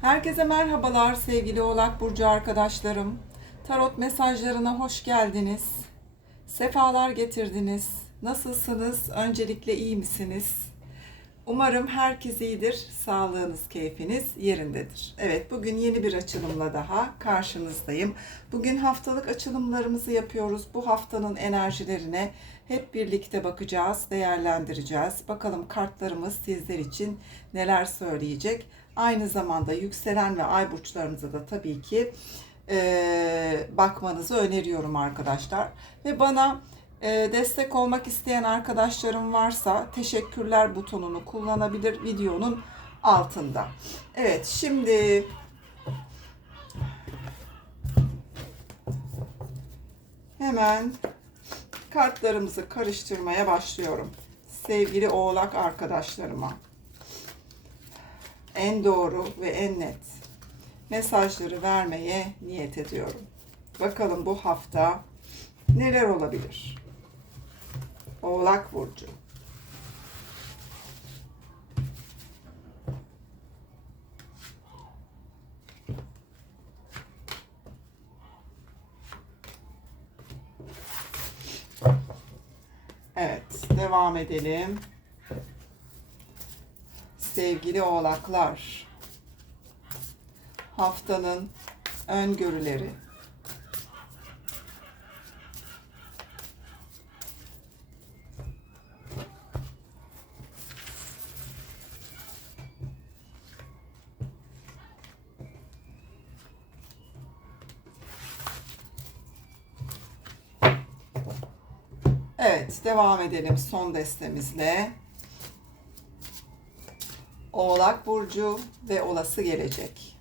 Herkese merhabalar sevgili Oğlak Burcu arkadaşlarım. Tarot mesajlarına hoş geldiniz. Sefalar getirdiniz. Nasılsınız? Öncelikle iyi misiniz? Umarım herkes iyidir. Sağlığınız, keyfiniz yerindedir. Evet, bugün yeni bir açılımla daha karşınızdayım. Bugün haftalık açılımlarımızı yapıyoruz. Bu haftanın enerjilerine hep birlikte bakacağız, değerlendireceğiz. Bakalım kartlarımız sizler için neler söyleyecek. Aynı zamanda yükselen ve ay burçlarınıza da tabii ki e, bakmanızı öneriyorum arkadaşlar. Ve bana e, destek olmak isteyen arkadaşlarım varsa teşekkürler butonunu kullanabilir videonun altında. Evet şimdi hemen kartlarımızı karıştırmaya başlıyorum. Sevgili oğlak arkadaşlarıma en doğru ve en net mesajları vermeye niyet ediyorum. Bakalım bu hafta neler olabilir? Oğlak Burcu. Evet, devam edelim. Sevgili oğlaklar, haftanın öngörüleri. Evet, devam edelim son destemizle. Oğlak Burcu ve olası gelecek.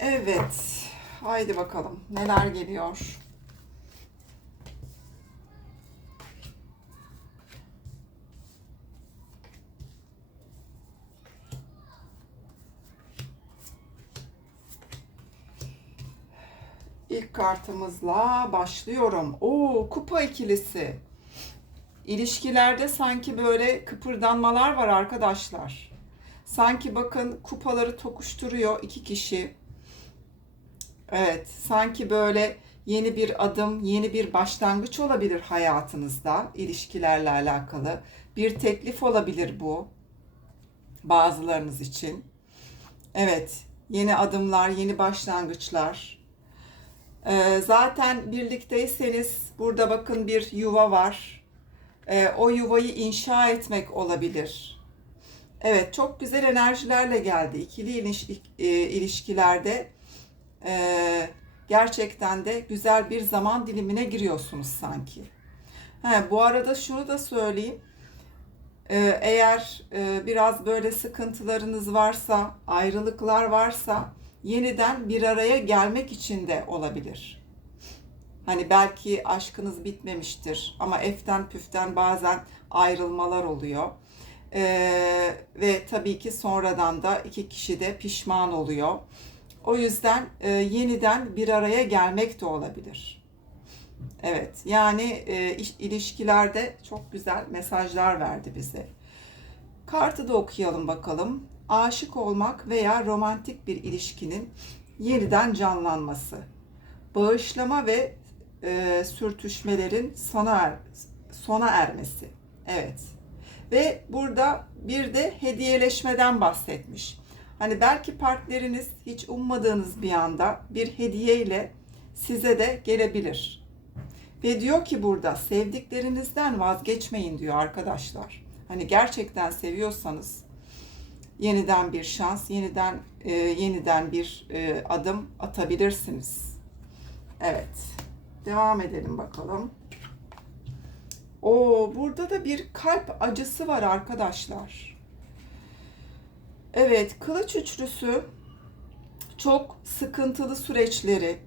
Evet, haydi bakalım neler geliyor. Kartımızla başlıyorum. Oo, kupa ikilisi. İlişkilerde sanki böyle kıpırdanmalar var arkadaşlar. Sanki bakın kupaları tokuşturuyor iki kişi. Evet, sanki böyle yeni bir adım, yeni bir başlangıç olabilir hayatınızda ilişkilerle alakalı. Bir teklif olabilir bu bazılarınız için. Evet, yeni adımlar, yeni başlangıçlar. Ee, zaten birlikteyseniz burada bakın bir yuva var. Ee, o yuvayı inşa etmek olabilir. Evet, çok güzel enerjilerle geldi. İkili e, ilişkilerde e, gerçekten de güzel bir zaman dilimine giriyorsunuz sanki. He, bu arada şunu da söyleyeyim. Ee, eğer e, biraz böyle sıkıntılarınız varsa, ayrılıklar varsa yeniden bir araya gelmek için de olabilir. Hani belki aşkınız bitmemiştir ama eften püften bazen ayrılmalar oluyor. Ee, ve tabii ki sonradan da iki kişi de pişman oluyor. O yüzden e, yeniden bir araya gelmek de olabilir. Evet, yani e, iş- ilişkilerde çok güzel mesajlar verdi bize. Kartı da okuyalım bakalım. Aşık olmak veya romantik bir ilişkinin yeniden canlanması. Bağışlama ve e, sürtüşmelerin sona er, sona ermesi. Evet. Ve burada bir de hediyeleşmeden bahsetmiş. Hani belki partneriniz hiç ummadığınız bir anda bir hediyeyle size de gelebilir. Ve diyor ki burada sevdiklerinizden vazgeçmeyin diyor arkadaşlar. Hani gerçekten seviyorsanız yeniden bir şans, yeniden e, yeniden bir e, adım atabilirsiniz. Evet. Devam edelim bakalım. O burada da bir kalp acısı var arkadaşlar. Evet, kılıç üçlüsü çok sıkıntılı süreçleri,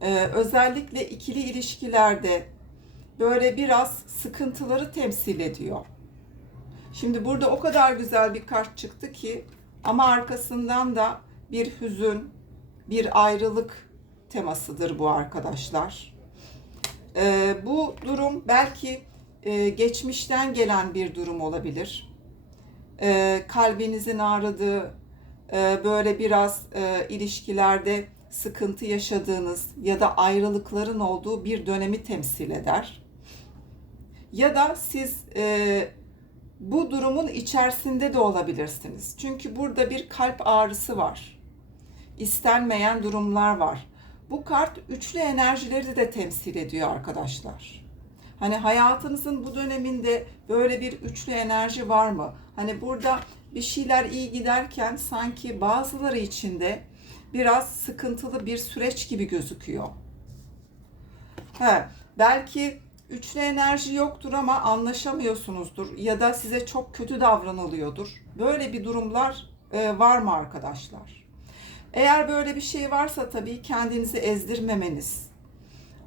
e, özellikle ikili ilişkilerde böyle biraz sıkıntıları temsil ediyor. Şimdi burada o kadar güzel bir kart çıktı ki ama arkasından da bir hüzün, bir ayrılık temasıdır bu arkadaşlar. Ee, bu durum belki e, geçmişten gelen bir durum olabilir. Ee, kalbinizin ağrıdığı, e, böyle biraz e, ilişkilerde sıkıntı yaşadığınız ya da ayrılıkların olduğu bir dönemi temsil eder. Ya da siz e, bu durumun içerisinde de olabilirsiniz. Çünkü burada bir kalp ağrısı var. İstenmeyen durumlar var. Bu kart üçlü enerjileri de temsil ediyor arkadaşlar. Hani hayatınızın bu döneminde böyle bir üçlü enerji var mı? Hani burada bir şeyler iyi giderken sanki bazıları içinde biraz sıkıntılı bir süreç gibi gözüküyor. He, belki üçlü enerji yoktur ama anlaşamıyorsunuzdur ya da size çok kötü davranılıyordur. Böyle bir durumlar e, var mı arkadaşlar? Eğer böyle bir şey varsa tabii kendinizi ezdirmemeniz,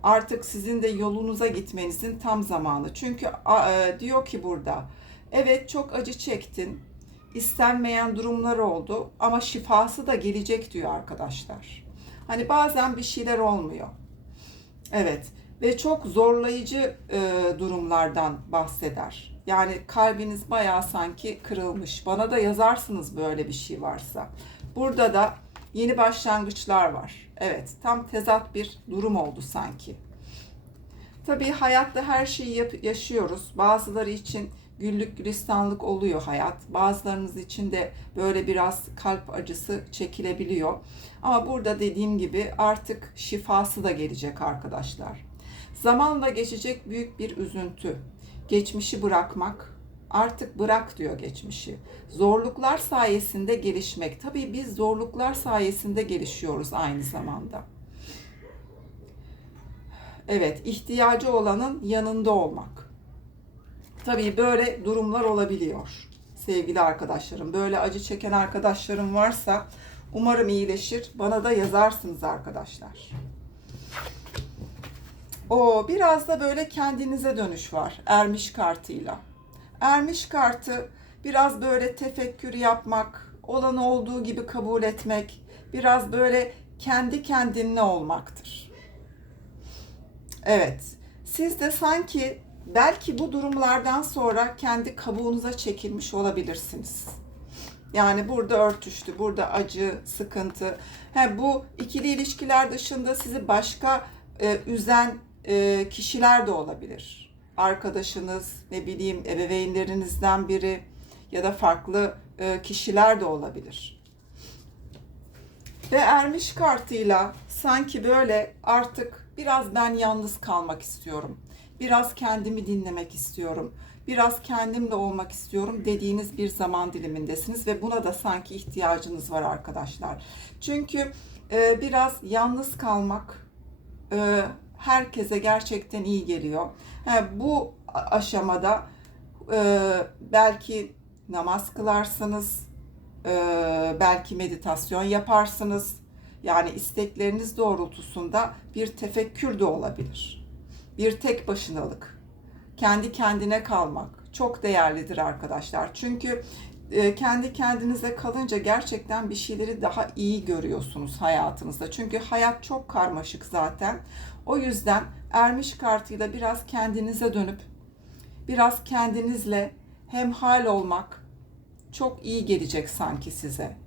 artık sizin de yolunuza gitmenizin tam zamanı. Çünkü e, diyor ki burada, evet çok acı çektin, istenmeyen durumlar oldu ama şifası da gelecek diyor arkadaşlar. Hani bazen bir şeyler olmuyor. Evet ve çok zorlayıcı e, durumlardan bahseder. Yani kalbiniz bayağı sanki kırılmış. Bana da yazarsınız böyle bir şey varsa. Burada da yeni başlangıçlar var. Evet, tam tezat bir durum oldu sanki. Tabii hayatta her şeyi yap- yaşıyoruz. Bazıları için güllük gülistanlık oluyor hayat. Bazılarınız için de böyle biraz kalp acısı çekilebiliyor. Ama burada dediğim gibi artık şifası da gelecek arkadaşlar. Zamanla geçecek büyük bir üzüntü. Geçmişi bırakmak, artık bırak diyor geçmişi. Zorluklar sayesinde gelişmek. Tabii biz zorluklar sayesinde gelişiyoruz aynı zamanda. Evet, ihtiyacı olanın yanında olmak. Tabii böyle durumlar olabiliyor sevgili arkadaşlarım. Böyle acı çeken arkadaşlarım varsa umarım iyileşir. Bana da yazarsınız arkadaşlar. O biraz da böyle kendinize dönüş var ermiş kartıyla. Ermiş kartı biraz böyle tefekkür yapmak, olan olduğu gibi kabul etmek, biraz böyle kendi kendinle olmaktır. Evet, siz de sanki belki bu durumlardan sonra kendi kabuğunuza çekilmiş olabilirsiniz. Yani burada örtüştü, burada acı, sıkıntı. He, bu ikili ilişkiler dışında sizi başka e, üzen e, kişiler de olabilir. Arkadaşınız, ne bileyim ebeveynlerinizden biri ya da farklı e, kişiler de olabilir. Ve ermiş kartıyla sanki böyle artık biraz ben yalnız kalmak istiyorum. Biraz kendimi dinlemek istiyorum. Biraz kendimle olmak istiyorum dediğiniz bir zaman dilimindesiniz ve buna da sanki ihtiyacınız var arkadaşlar. Çünkü e, biraz yalnız kalmak e, herkese gerçekten iyi geliyor. Ha, bu aşamada e, belki namaz kılarsınız, e, belki meditasyon yaparsınız. Yani istekleriniz doğrultusunda bir tefekkür de olabilir. Bir tek başınalık, kendi kendine kalmak çok değerlidir arkadaşlar. Çünkü e, kendi kendinize kalınca gerçekten bir şeyleri daha iyi görüyorsunuz hayatınızda. Çünkü hayat çok karmaşık zaten. O yüzden ermiş kartıyla biraz kendinize dönüp biraz kendinizle hemhal olmak çok iyi gelecek sanki size.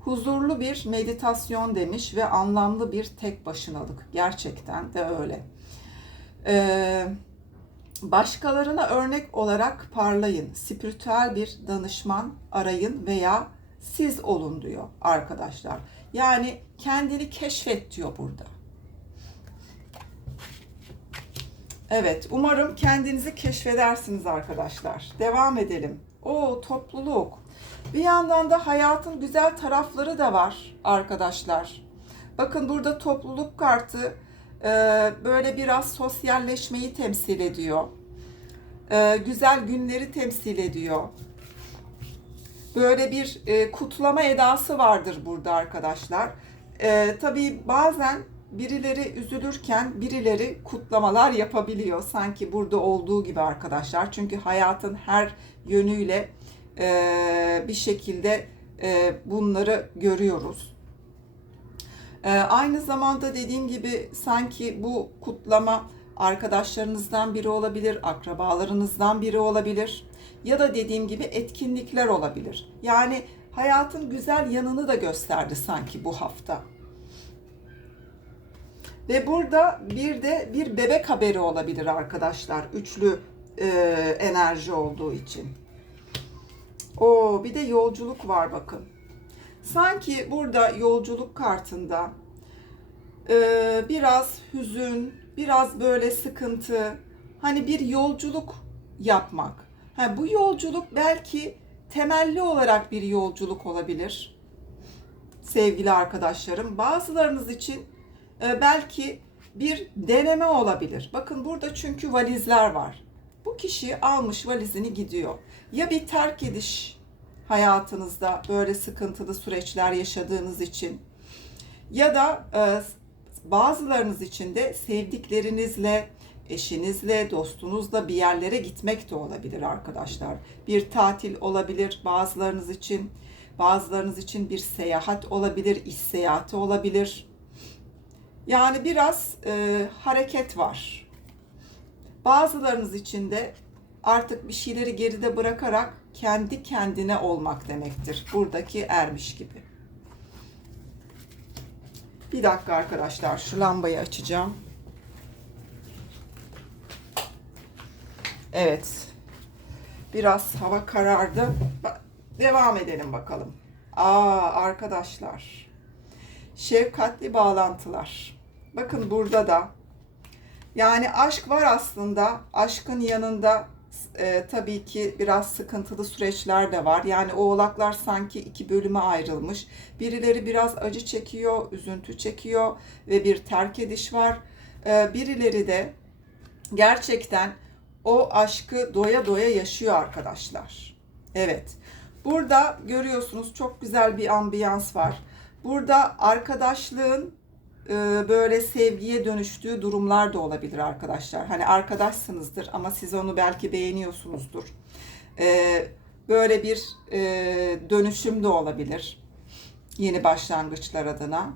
Huzurlu bir meditasyon demiş ve anlamlı bir tek başınalık. Gerçekten de öyle. Ee, başkalarına örnek olarak parlayın. Spiritüel bir danışman arayın veya siz olun diyor arkadaşlar. Yani kendini keşfet diyor burada. Evet, umarım kendinizi keşfedersiniz arkadaşlar. Devam edelim. O topluluk. Bir yandan da hayatın güzel tarafları da var arkadaşlar. Bakın burada topluluk kartı e, böyle biraz sosyalleşmeyi temsil ediyor. E, güzel günleri temsil ediyor. Böyle bir e, kutlama edası vardır burada arkadaşlar. Tabii bazen birileri üzülürken birileri kutlamalar yapabiliyor. Sanki burada olduğu gibi arkadaşlar. Çünkü hayatın her yönüyle e, bir şekilde e, bunları görüyoruz. E, aynı zamanda dediğim gibi sanki bu kutlama arkadaşlarınızdan biri olabilir, akrabalarınızdan biri olabilir ya da dediğim gibi etkinlikler olabilir. Yani hayatın güzel yanını da gösterdi sanki bu hafta. Ve burada bir de bir bebek haberi olabilir arkadaşlar. Üçlü e, enerji olduğu için. O bir de yolculuk var bakın. Sanki burada yolculuk kartında e, biraz hüzün, biraz böyle sıkıntı, hani bir yolculuk yapmak. Ha, bu yolculuk belki temelli olarak bir yolculuk olabilir. Sevgili arkadaşlarım, bazılarınız için belki bir deneme olabilir. Bakın burada çünkü valizler var. Bu kişi almış valizini gidiyor. Ya bir terk ediş hayatınızda böyle sıkıntılı süreçler yaşadığınız için ya da e, bazılarınız için de sevdiklerinizle, eşinizle, dostunuzla bir yerlere gitmek de olabilir arkadaşlar. Bir tatil olabilir bazılarınız için. Bazılarınız için bir seyahat olabilir, iş seyahati olabilir. Yani biraz e, hareket var. Bazılarınız için de artık bir şeyleri geride bırakarak kendi kendine olmak demektir. Buradaki ermiş gibi. Bir dakika arkadaşlar şu lambayı açacağım. Evet. Biraz hava karardı. Devam edelim bakalım. Aa arkadaşlar. Şefkatli bağlantılar. Bakın burada da yani aşk var aslında. Aşkın yanında e, tabii ki biraz sıkıntılı süreçler de var. Yani oğlaklar sanki iki bölüme ayrılmış. Birileri biraz acı çekiyor, üzüntü çekiyor ve bir terk ediş var. E, birileri de gerçekten o aşkı doya doya yaşıyor arkadaşlar. Evet. Burada görüyorsunuz çok güzel bir ambiyans var. Burada arkadaşlığın e, böyle sevgiye dönüştüğü durumlar da olabilir arkadaşlar. Hani arkadaşsınızdır ama siz onu belki beğeniyorsunuzdur. E, böyle bir e, dönüşüm de olabilir. Yeni başlangıçlar adına.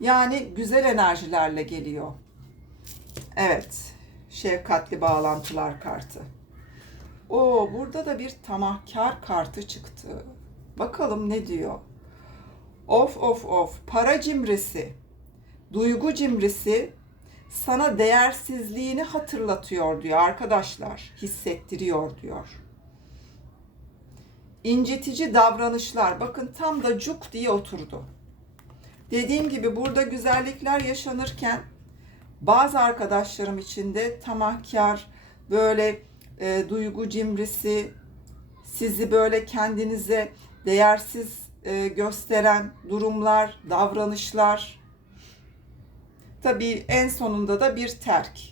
Yani güzel enerjilerle geliyor. Evet. Şefkatli bağlantılar kartı. O burada da bir tamahkar kartı çıktı. Bakalım ne diyor? Of of of para cimrisi, duygu cimrisi sana değersizliğini hatırlatıyor diyor arkadaşlar. Hissettiriyor diyor. İncitici davranışlar bakın tam da cuk diye oturdu. Dediğim gibi burada güzellikler yaşanırken bazı arkadaşlarım için de tamahkar, böyle e, duygu cimrisi, sizi böyle kendinize değersiz e, gösteren durumlar, davranışlar. Tabii en sonunda da bir terk.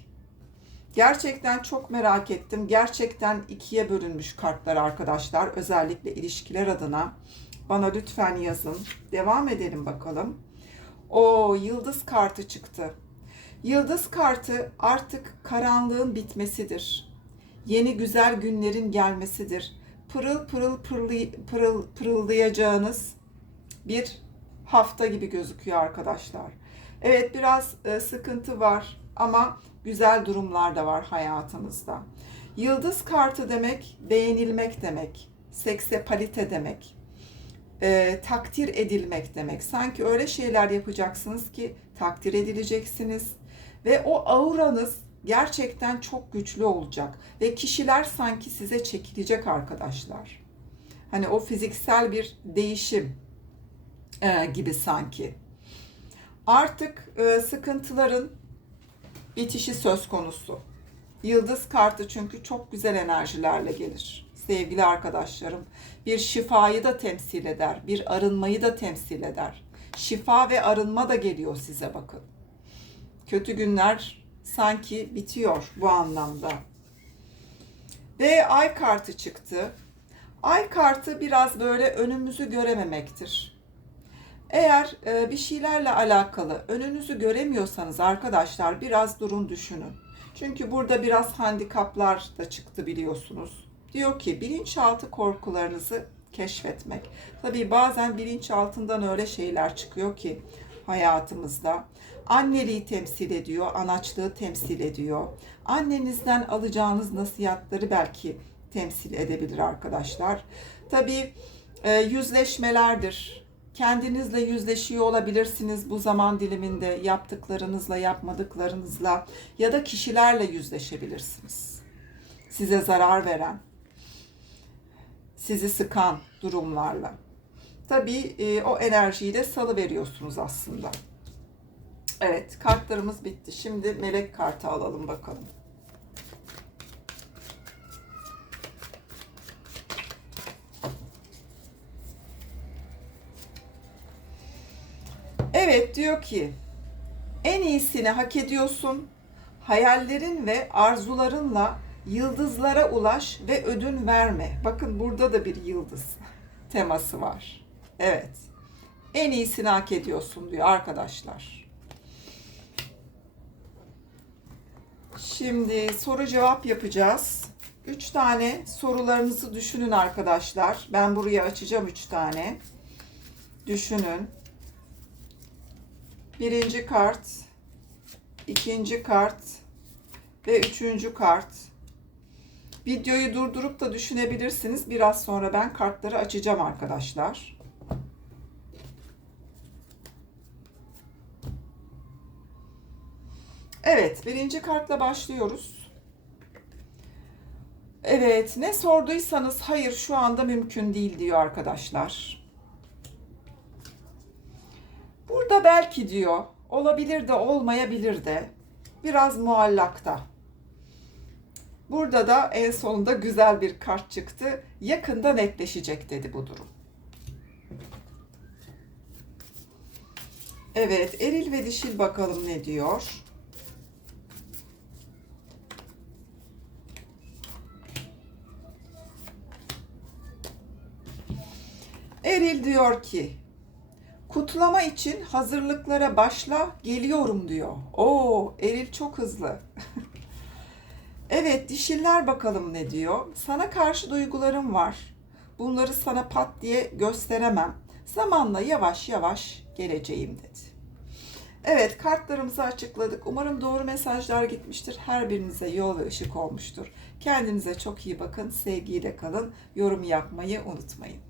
Gerçekten çok merak ettim. Gerçekten ikiye bölünmüş kartlar arkadaşlar. Özellikle ilişkiler adına. Bana lütfen yazın. Devam edelim bakalım. O yıldız kartı çıktı. Yıldız kartı artık karanlığın bitmesidir. Yeni güzel günlerin gelmesidir. Pırıl pırıl pırıl, pırıl pırıldayacağınız bir hafta gibi gözüküyor arkadaşlar. Evet biraz e, sıkıntı var ama güzel durumlar da var hayatınızda. Yıldız kartı demek beğenilmek demek, seksepalite demek, e, takdir edilmek demek. Sanki öyle şeyler yapacaksınız ki takdir edileceksiniz ve o auranız gerçekten çok güçlü olacak ve kişiler sanki size çekilecek arkadaşlar. Hani o fiziksel bir değişim e, gibi sanki. Artık e, sıkıntıların bitişi söz konusu. Yıldız kartı çünkü çok güzel enerjilerle gelir. Sevgili arkadaşlarım, bir şifayı da temsil eder, bir arınmayı da temsil eder. Şifa ve arınma da geliyor size bakın. Kötü günler sanki bitiyor bu anlamda. Ve ay kartı çıktı. Ay kartı biraz böyle önümüzü görememektir. Eğer e, bir şeylerle alakalı önünüzü göremiyorsanız arkadaşlar biraz durun düşünün. Çünkü burada biraz handikaplar da çıktı biliyorsunuz. Diyor ki bilinçaltı korkularınızı keşfetmek. Tabii bazen bilinçaltından öyle şeyler çıkıyor ki hayatımızda. Anneliği temsil ediyor, anaçlığı temsil ediyor. Annenizden alacağınız nasihatleri belki temsil edebilir arkadaşlar. Tabii e, yüzleşmelerdir. Kendinizle yüzleşiyor olabilirsiniz bu zaman diliminde yaptıklarınızla, yapmadıklarınızla ya da kişilerle yüzleşebilirsiniz. Size zarar veren, sizi sıkan durumlarla. Tabii e, o enerjiyi de salı veriyorsunuz aslında. Evet, kartlarımız bitti. Şimdi melek kartı alalım bakalım. Evet diyor ki en iyisini hak ediyorsun. Hayallerin ve arzularınla yıldızlara ulaş ve ödün verme. Bakın burada da bir yıldız teması var. Evet. En iyisini hak ediyorsun diyor arkadaşlar. Şimdi soru cevap yapacağız. Üç tane sorularınızı düşünün arkadaşlar. Ben buraya açacağım üç tane. Düşünün. Birinci kart, ikinci kart ve üçüncü kart. Videoyu durdurup da düşünebilirsiniz. Biraz sonra ben kartları açacağım arkadaşlar. Evet, birinci kartla başlıyoruz. Evet, ne sorduysanız hayır şu anda mümkün değil diyor arkadaşlar. Burada belki diyor, olabilir de olmayabilir de, biraz muallakta. Burada da en sonunda güzel bir kart çıktı. Yakında netleşecek dedi bu durum. Evet, eril ve dişil bakalım ne diyor. Eril diyor ki, kutlama için hazırlıklara başla, geliyorum diyor. Oo, Eril çok hızlı. evet, dişiller bakalım ne diyor. Sana karşı duygularım var. Bunları sana pat diye gösteremem. Zamanla yavaş yavaş geleceğim dedi. Evet, kartlarımızı açıkladık. Umarım doğru mesajlar gitmiştir. Her birinize yol ve ışık olmuştur. Kendinize çok iyi bakın. Sevgiyle kalın. Yorum yapmayı unutmayın.